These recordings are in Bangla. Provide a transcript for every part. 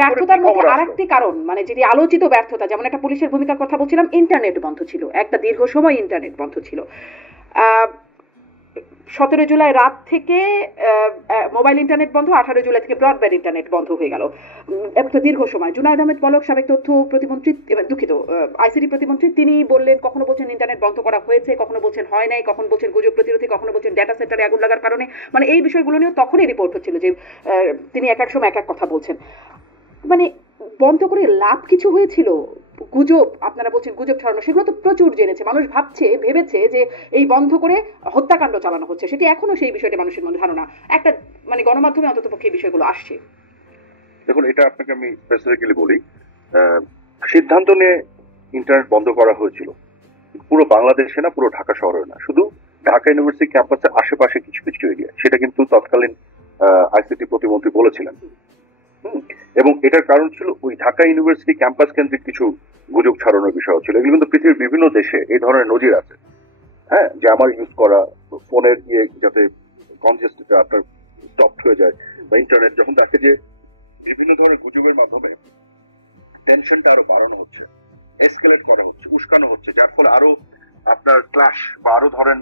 ব্যর্থতার মধ্যে আরেকটি কারণ মানে যেটি আলোচিত ব্যর্থতা, যেমন একটা পুলিশের ভূমিকার কথা বলছিলাম, ইন্টারনেট বন্ধ ছিল, একটা দীর্ঘ সময় ইন্টারনেট বন্ধ ছিল। আহ, 17 জুলাই রাত থেকে মোবাইল ইন্টারনেট বন্ধ, 18 জুলাই থেকে ব্রডব্যান্ড ইন্টারনেট বন্ধ হয়ে গেল একটা দীর্ঘ সময়। জুনায়দ আহমেদ পলক, সাবেক তথ্য প্রতিমন্ত্রী, দুঃখিত আইসিটি প্রতিমন্ত্রী, তিনি বললেন, কখনো বলছেন ইন্টারনেট বন্ধ করা হয়েছে, কখনো বলছেন হয় নাই, কখনো বলছেন গুজব প্রতিরোধী, কখনো বলছেন ডেটা সেন্টারে আগুন লাগার কারণে। মানে এই বিষয়গুলো নিয়েও তখনই রিপোর্ট হচ্ছিল যে তিনি এক এক সময় এক এক কথা বলছেন। মানে বন্ধ করে লাভ কিছু হয়েছিল? গুজব, আপনারা বলছেন গুজব ছড়ানো, সেগুলো তো প্রচুর জেনেছে, মানুষ ভেবেছে যে এই বন্ধ করে হত্যাকাণ্ড চালানো হচ্ছে, সেটি এখনো সেই বিষয়টি মানুষের মধ্যে ধারণা, একটা মানে গণমাধ্যমে অন্তত পক্ষে এই বিষয়গুলো আসছে। দেখুন, এটা আপনাকে আমি স্পেসিফিক্যালি বলি, সিদ্ধান্ত নিয়ে ইন্টারনেট বন্ধ করা হয়েছিল পুরো বাংলাদেশে না, পুরো ঢাকা শহরে না, শুধু ঢাকা ইউনিভার্সিটি ক্যাম্পাসের আশেপাশে কিছু কিছু এরিয়া, সেটা কিন্তু তৎকালীন আইসিটি প্রতিমন্ত্রী বলেছিলেন। এবং এটার কারণ ছিল ওই ঢাকা ইউনিভার্সিটি ক্যাম্পাস কেন্দ্রিক কিছু গুজব ছড়ানোর বিষয় ছিল। এগুলো কিন্তু পৃথিবীর বিভিন্ন দেশে এই ধরনের নজির আছে। হ্যাঁ, যে আমার ইউজ করা ফোনের যাতে কনজেস্ট আপনার স্টপ হয়ে যায়, বা ইন্টারনেট যখন দেখে যে বিভিন্ন ধরনের গুজবের মাধ্যমে টেনশনটা আরো বাড়ানো হচ্ছে, এসকেলেট করা হচ্ছে, উস্কানো হচ্ছে, যার ফলে আরো আপনার ক্লাশ বা আরো ধরেন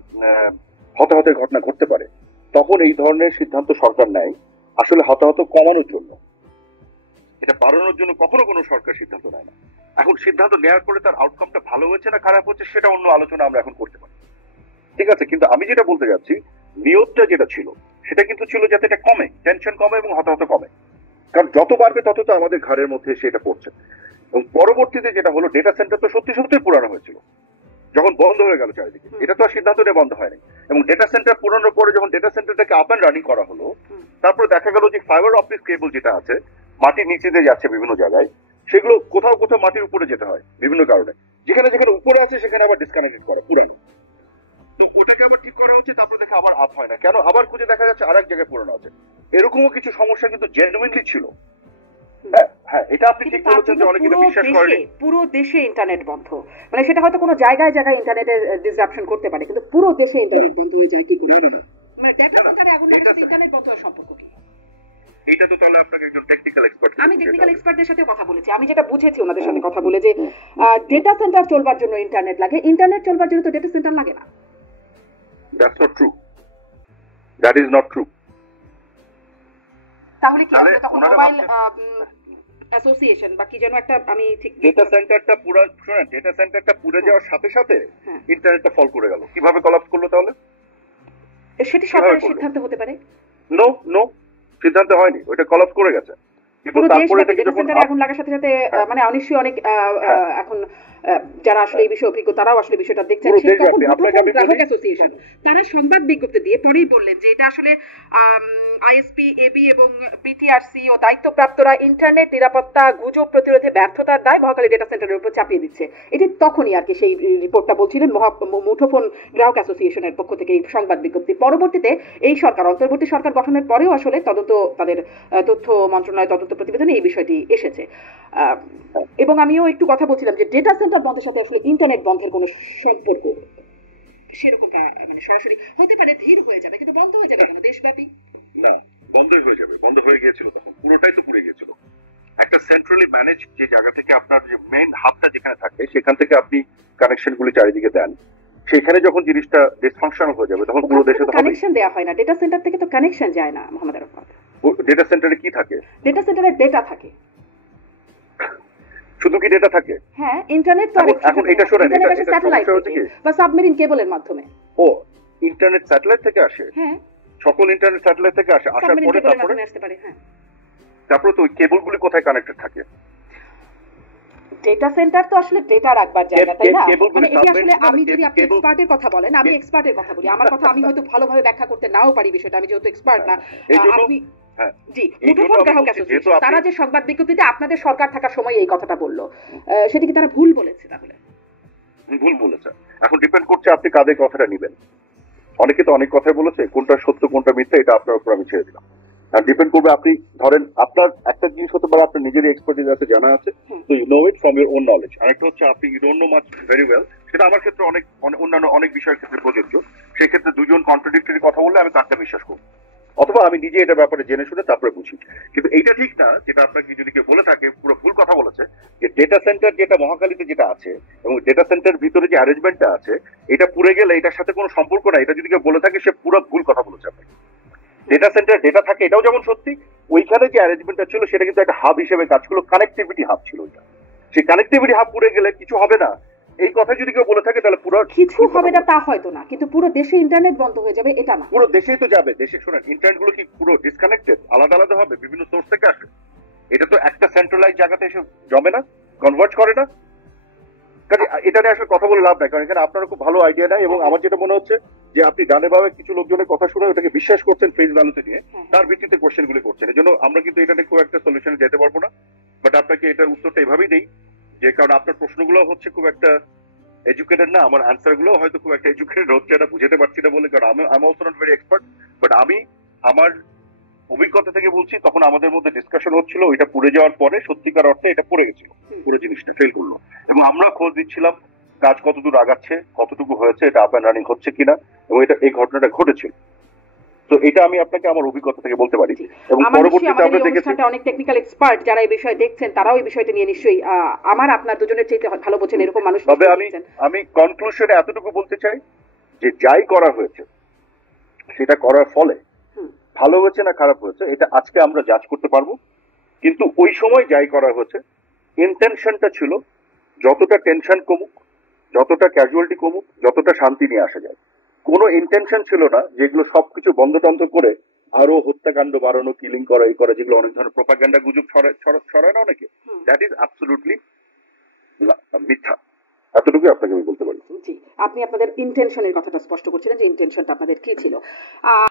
হতাহতের ঘটনা ঘটতে পারে, তখন এই ধরনের সিদ্ধান্ত সরকার নেয় আসলে হতাহত কমানোর জন্য। এটা বাড়ানোর জন্য কখনো কোনো সরকার সিদ্ধান্ত নেয় না। এখন সিদ্ধান্ত নেওয়ার পরে তার আউটকামটা ভালো হয়েছে না খারাপ হচ্ছে সেটা অন্য আলোচনা আমরা এখন করতে পারি, ঠিক আছে। কিন্তু আমি যেটা বলতে যাচ্ছি, নিয়তটা যেটা ছিল সেটা কিন্তু ছিল যাতে এটা কমে, টেনশন কমে এবং হতাহত কমে। কারণ যত বাড়বে তত তো আমাদের ঘরের মধ্যে সেটা পড়ছে। এবং পরবর্তীতে যেটা হলো, ডেটা সেন্টার তো সত্যি সত্যি পুরানো হয়েছিল যখন বন্ধ হয়ে গেল চারিদিকে, এটা তো আর সিদ্ধান্ত নিয়ে বন্ধ হয়নি। এবং ডেটা সেন্টার পুরানোর পরে যখন ডেটা সেন্টারটাকে আপ অ্যান্ড রানিং করা হলো, তারপরে দেখা গেল যে ফাইবার অপটিক কেবল যেটা আছে মাটির নিচে দিয়ে যাচ্ছে বিভিন্ন জায়গায়, সেগুলো কোথাও কোথাও মাটির উপরে যেতে হয় বিভিন্ন কারণে, যেখানে যেখানে উপরে আছে সেখানে আবার ডিসকানেক্টেড করা পুরানো, তো ওটাকে আবার ঠিক করা হচ্ছে, তারপরে দেখে আবার আপ হয় না কেন, আবার খুঁজে দেখা যাচ্ছে আরেক জায়গায় পুরানো আছে। এরকমও কিছু সমস্যা কিন্তু জেনুইনলি ছিল। হ্যাঁ হ্যাঁ, এটা আপনি ঠিক বলেছেন যে অনেকে বিশ্বাস করেন পুরো দেশে ইন্টারনেট বন্ধ, মানে সেটা হয়তো কোনো জায়গায় জায়গায় ইন্টারনেটের ডিসরাপশন করতে পারে, কিন্তু পুরো দেশে ইন্টারনেট বন্ধ হয়ে যায় কি করে? মানে ডেটা সেন্টারে আগুন লাগার ইন্টারনেট বন্ধ হওয়ার সম্পর্ক কি? এটা তো তাহলে আপনাকে একজন টেকনিক্যাল এক্সপার্ট, আমি টেকনিক্যাল এক্সপার্টদের সাথে কথা বলেছি, আমি যেটা বুঝেছি ওনাদের সাথে কথা বলে, যে ডেটা সেন্টার চলবার জন্য ইন্টারনেট লাগে, ইন্টারনেট চলবার জন্য তো ডেটা সেন্টার লাগে না। That's not true, that is not true. তাহলে কি আসলে তখন মোবাইল অ্যাসোসিয়েশন বা কি যেন একটা, আমি ঠিক ডেটা সেন্টারটা পুরো, শুনেন, ডেটা সেন্টারটা পুরো যাওয়ার সাথে সাথে ইন্টারনেটটা ফল করে গেল, কিভাবে কলাপস করলো তাহলে? সেটি সরকারের সিদ্ধান্ত হতে পারে। নো নো, সিদ্ধান্ত হয়নি, ওটা কলাপস করে গেছে। পুরো দেশব্যাপী ডেটা সেন্টারে আগুন লাগার সাথে সাথে মানে অনিশ্চয়ই অনেক এখন যারা আসলে এই বিষয়ে অভিজ্ঞ তারাও আসলে বিষয়টা দেখছেন। তখন গ্রাহক অ্যাসোসিয়েশন তারা সংবাদ বিজ্ঞপ্তি দিয়ে পরেই বললেন যে এটা আসলে আইএসপি, এবি এবং বিটিআরসি ও দায়িত্বপ্রাপ্তরা ইন্টারনেট নিরাপত্তা গুজব প্রতিরোধে ব্যর্থতার দায় মহাখালী ডেটা সেন্টারের উপর চাপিয়ে দিচ্ছে। এটি তখনই আর কি সেই রিপোর্টটা বলছিলেন মুঠোফোন গ্রাহক অ্যাসোসিয়েশনের পক্ষ থেকে এই সংবাদ বিজ্ঞপ্তি। পরবর্তীতে এই সরকার, অন্তর্বর্তী সরকার গঠনের পরেও আসলে তদন্ত, তাদের তথ্য মন্ত্রণালয় তদন্ত প্রতিবেদনে এই বিষয়টি এসেছে। এবং আমিও একটু কথা বলছিলাম যে ডেটা সেন্টার বন্ধের সাথে আসলে ইন্টারনেট বন্ধের কোনো সম্পর্ক সেরকমটা মানে সরাসরি হতে পারে, ধীর হয়ে যাবে, কিন্তু বন্ধ হয়ে যাবে কেন দেশব্যাপী? না, বন্ধই হয়ে যাবে, বন্ধ হয়ে গিয়েছিল তখন, পুরোটাই তো পুড়ে গিয়েছিল। একটা সেন্ট্রালি ম্যানেজ যে জায়গা থেকে আপনার যে মেইন হাবটা যেখানে থাকে সেখান থেকে আপনি কানেকশন গুলি চারিদিকে দেন, সেখানে যখন জিনিসটা ডিসফাংশনাল হয়ে যাবে তখন পুরো দেশে তো কানেকশন দেওয়া হয় না, ডেটা সেন্টার থেকে তো কানেকশন যায় না মোহাম্মদ আরাফাত। ডেটা সেন্টারে কি থাকে? ডেটা সেন্টারে ডেটা থাকে। শুধু কি ডেটা থাকে? হ্যাঁ, ইন্টারনেট তো এখন এটা শুনেন, এটা স্যাটেলাইট বা সাবমেরিন কেবলের মাধ্যমে। ও, ইন্টারনেট স্যাটেলাইট থেকে আসে? হ্যাঁ, সকল ইন্টারনেট স্যাটেলাইট থেকে আসে, আসার পরে তারপরে আসতে পারে। হ্যাঁ, তারপরে তো ওই কেবলগুলি কোথায় কানেক্টেড থাকে? ডেটা সেন্টার তো আসলে ডেটা রাখবার জায়গা, তাই না? মানে এটি আসলে, আমি যদি আপনি এক্সপার্টের কথা বলেন, আমি এক্সপার্টের কথা বলি, আমার কথা আমি হয়তো ভালোভাবে ব্যাখ্যা করতে নাও পারি বিষয়টা, আমি যেহেতু এক্সপার্ট না। আপনি জি, মুঠোফোন গ্রাহক অ্যাসোসিয়েশন তারা যে সংবাদ বিজ্ঞপ্তিতে আপনাদের সরকার থাকার সময় এই কথাটা বললো, সেটা কি তারা ভুল বলেছে? তাহলে ভুল বলেছে। এখন ডিপেন্ড করছে আপনি কাদের কথাটা নেবেন। অনেকে তো অনেক কথাই বলেছে, কোনটা সত্য কোনটা মিথ্যা এটা আপনার উপর আমি ছেড়ে দিলাম। আর ডিপেন্ড করবে, আপনি ধরেন আপনার একটা জিনিস হতে পারে আপনার নিজেরই এক্সপার্টিজ আছে, জানা আছে, তো you know it from your own knowledge. আরেকটা হচ্ছে আপনি you don't know much very well, সেটা আমার ক্ষেত্রে অনেক অন্যান্য অনেক বিষয়ের ক্ষেত্রে প্রযোজ্য। সেই ক্ষেত্রে দুজন কন্ট্রাডিক্টরি কথা বললে আমি কারটা বিশ্বাস করবো। অথবা আমি নিজে এটার ব্যাপারে জেনে শুনে তারপরে বুঝি। কিন্তু এইটা ঠিক না যেটা আপনাকে যদি কেউ বলে থাকে, পুরো ভুল কথা বলেছে, যে ডেটা সেন্টার যেটা মহাখালীতে যেটা আছে এবং ডেটা সেন্টার ভিতরে যে অ্যারেঞ্জমেন্টটা আছে এটা পুড়ে গেলে এটার সাথে কোনো সম্পর্ক নাই, এটা যদি কেউ বলে থাকে সে পুরো ভুল কথা বলেছে। আপনি ডেটা সেন্টার ডেটা থাকে এটাও যেমন সত্যি, ওইখানে যে অ্যারেঞ্জমেন্টটা ছিল সেটা কিন্তু একটা হাব হিসেবে কাজ করলো, কানেক্টিভিটি হাব ছিল ওইটা। সেই কানেক্টিভিটি হাব পুড়ে গেলে কিছু হবে না এই কথা যদি কেউ বলে থাকে তাহলে পুরো কিছু হবে না তা হয়তো না, কিন্তু পুরো দেশে ইন্টারনেট বন্ধ হয়ে যাবে এটা না। পুরো দেশেই তো যাবে। দেশে শোনেন ইন্টারনেট গুলো কি পুরো ডিসকানেক্টেড, আলাদা আলাদা হবে, বিভিন্ন সোর্স থেকে আসে, এটা তো একটা সেন্ট্রালাইজ জায়গাতে এসে জমে না, কনভার্ট করে না। কাজে এটা নিয়ে আসলে কথা বলে লাভ নাই, কারণ এখানে আপনারও খুব ভালো আইডিয়া নাই এবং আমার যেটা মনে হচ্ছে যে আপনি ডানে ভাবে কিছু লোকজনের কথা শুনে ওটাকে বিশ্বাস করছেন ফেস ভ্যালুতে নিয়ে, তার ভিত্তিতে কোশ্চেন গুলি করছেন। এই জন্য আমরা কিন্তু এটা নিয়ে খুব একটা সলিউশনে যেতে পারবো না, বাট আপনাকে এটার উত্তরটা এভাবেই দেই যে কারণ আপনার প্রশ্নগুলো হচ্ছে খুব একটা এডুকেটেড না, আমার আনসার গুলো হয়তো খুব একটা এডুকেটেড হচ্ছে এটা বুঝতে পারছি না বলে, কারণ আমি also not very expert, but আমি আমার অভিজ্ঞতা থেকে বলছি তখন আমাদের মধ্যে ডিসকাশন হচ্ছিল ওইটা পুড়ে যাওয়ার পরে সত্যিকার অর্থে এটা পড়ে গেছিল, পুরো জিনিসটা ফেল করলো এবং আমরা খোঁজ দিচ্ছিলাম কাজ কতদূর আগাচ্ছে, কতটুকু হয়েছে, এটা আপ এন্ড রানিং হচ্ছে কিনা, এবং এটা এই ঘটনাটা ঘটেছিল। তো এটা আমি আপনাকে আমার অভিজ্ঞতা থেকে বলতে পারি। এবং পরবর্তীতে আমরা দেখেছি অনেক টেকনিক্যাল এক্সপার্ট যারা এই বিষয়ে দেখছেন তারাও এই বিষয়টা নিয়ে নিশ্চয়ই আমার আপনার দুজনের চাইতে ভালো বোঝেন এরকম মানুষ। তবে আমি কনক্লুশনে এতটুকু বলতে চাই যে যাই করা হয়েছে সেটা করার ফলে ভালো হয়েছে না খারাপ হয়েছে এটা আজকে আমরা জাজ করতে পারবো, কিন্তু ওই সময় যাই করা হয়েছে ইন্টেনশনটা ছিল যতটা টেনশন কমুক, যতটা ক্যাজুয়ালিটি কমুক, যতটা শান্তি নিয়ে আসা যায়। কোনো ইন্টেনশন ছিল না যেগুলো সবকিছু বন্ধ টন্ধ করে আরো হত্যাকাণ্ড বাড়ানো, কিলিং করা, এই করা, যেগুলো অনেক ধরনের প্রোপাগান্ডা গুজব ছড়ায় না অনেকে, দ্যাট ইজ অ্যাবসলিউটলি মিথ্যা। এতটুকু আপনাকে আমি বলতে পারি। জি, আপনি আপনাদের ইন্টেনশনের কথাটা স্পষ্ট করছিলেন যে ইন্টেনশনটা আপনাদের কি ছিল।